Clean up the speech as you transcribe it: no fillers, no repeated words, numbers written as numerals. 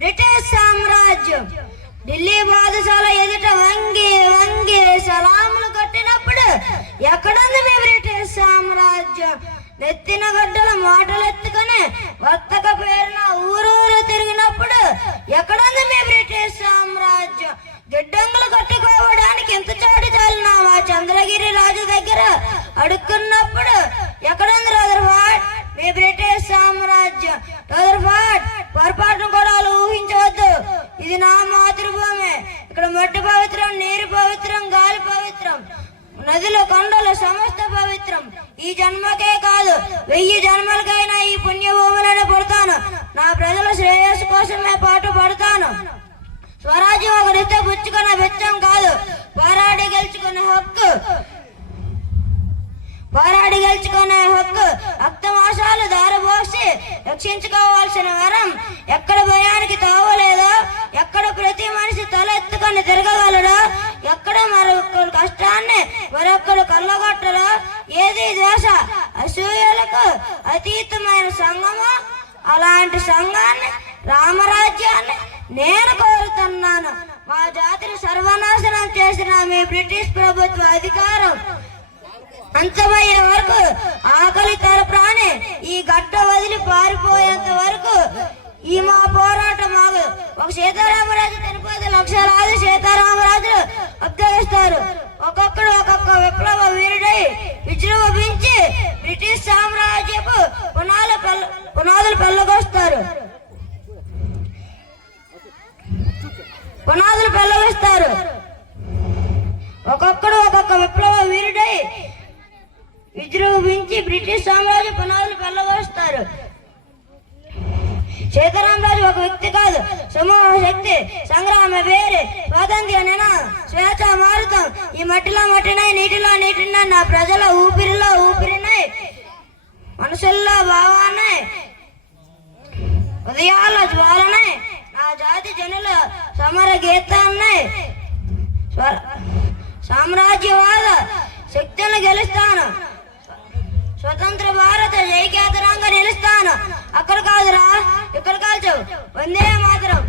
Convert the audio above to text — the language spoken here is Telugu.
బ్రిటిష్ సామ్రాజ్యం ఢిల్లీ బాదుషాల ఎదుట వంగి వంగి సలాములు కొట్టినప్పుడు ఎక్కడుంది మీ బ్రిటిష్ సామ్రాజ్యం? నెత్తిన గడ్డల మాటలు ఎత్తుకొని వర్తక పేరున ఊరూరు తిరిగినప్పుడు ఎక్కడుంది మీ బ్రిటిష్ సామ్రాజ్యం? గిడ్డంగులు కట్టుకోవడానికి ఎంత చాటు చాలినా మా చంద్రగిరి రాజు దగ్గర అడుక్కున్నప్పుడు ఎక్కడుంది రదర్ఫోర్డ్ మీ బ్రిటిష్ సామ్రాజ్యం? రదర్ఫోర్డ్ పొరపాటును కూడా ఊహించవద్దు. ఇది నా మాతృభూమి. ఇక్కడ మట్టి పవిత్రం, నీరు పవిత్రం, గాలి పవిత్రం, నదులు కొండలు సమస్త పవిత్రం. ఈ జన్మకే కాదు 1000 జన్మలకైనా ఈ పుణ్యభూములను పడతాను. నా ప్రజల శ్రేయస్సు కోసమే పాటు పడతాను. స్వరాజ్యం ఒకరితో పుచ్చుకున్న వెచ్చం కాదు, పోరాడి గెలుచుకునే హక్కు. అక్తమాసాలు దారబోసి రక్షించుకోవాల్సిన వరం. ఎక్కడ భయానికి తావలేదో, ఎక్కడ ప్రతి మనిషి తల ఎత్తుకొని తిరగగలడో, ఎక్కడ మరొకరు కష్టాన్ని మరొకరు కళ్ళగొట్టరో, ఏది ద్వేష అసూయలకు అతీతమైన సంఘము, అలాంటి సంఘాన్ని రామరాజ్యాన్ని నేను కోరుతున్నాను. మా జాతిని సర్వనాశనం చేసిన మీ బ్రిటిష్ ప్రభుత్వ అధికారం అంతమయ్యే వరకు, ఆకలి తరపురాని ఈ గడ్డ వదిలి పారిపోయేంత వరకు ఈ మా పోరాటం ఆగదు. ఒక సీతారామరాజు చనిపోతే లక్షలాది సీతారామరాజులు అభ్యరిస్తారు. ఒక్కొక్కడు ఒక్కొక్క విప్లవ వీరుడై విజృంభించి బ్రిటిష్ సామ్రాజ్యపు పునాదులు పెళ్ళగొస్తారు. ఒక్కొక్కడు ఒక్కొక్క విప్లవ వీరుడై విజృంభించి బ్రిటిష్ సామ్రాజ్య పునాదులు పెళ్ళగొస్తారు. సీతారామరాజు ఒక వ్యక్తి కాదు, సమూహ శక్తి, సంగ్రామ వేరే, స్వాతంత్ర్య నినాదం, స్వేచ్ఛ మారుతం. ఈ మట్టిలో మట్టినై, నీటిలో నీటినై, నా ప్రజల ఊపిరిలో ఊపిరినై, మనసుల్లో భావాన్ని, ఉదయాల జ్వాలనై, నా జాతి జనుల సమర గీతాన్ని, సామ్రాజ్యవాద శక్తులను గెలుస్తాను. స్వతంత్ర భారత జైకేతనంగా నిలుస్తాను. అక్కడ కాదురా, ఇక్కడ కాల్చవు. వందే మాతరం.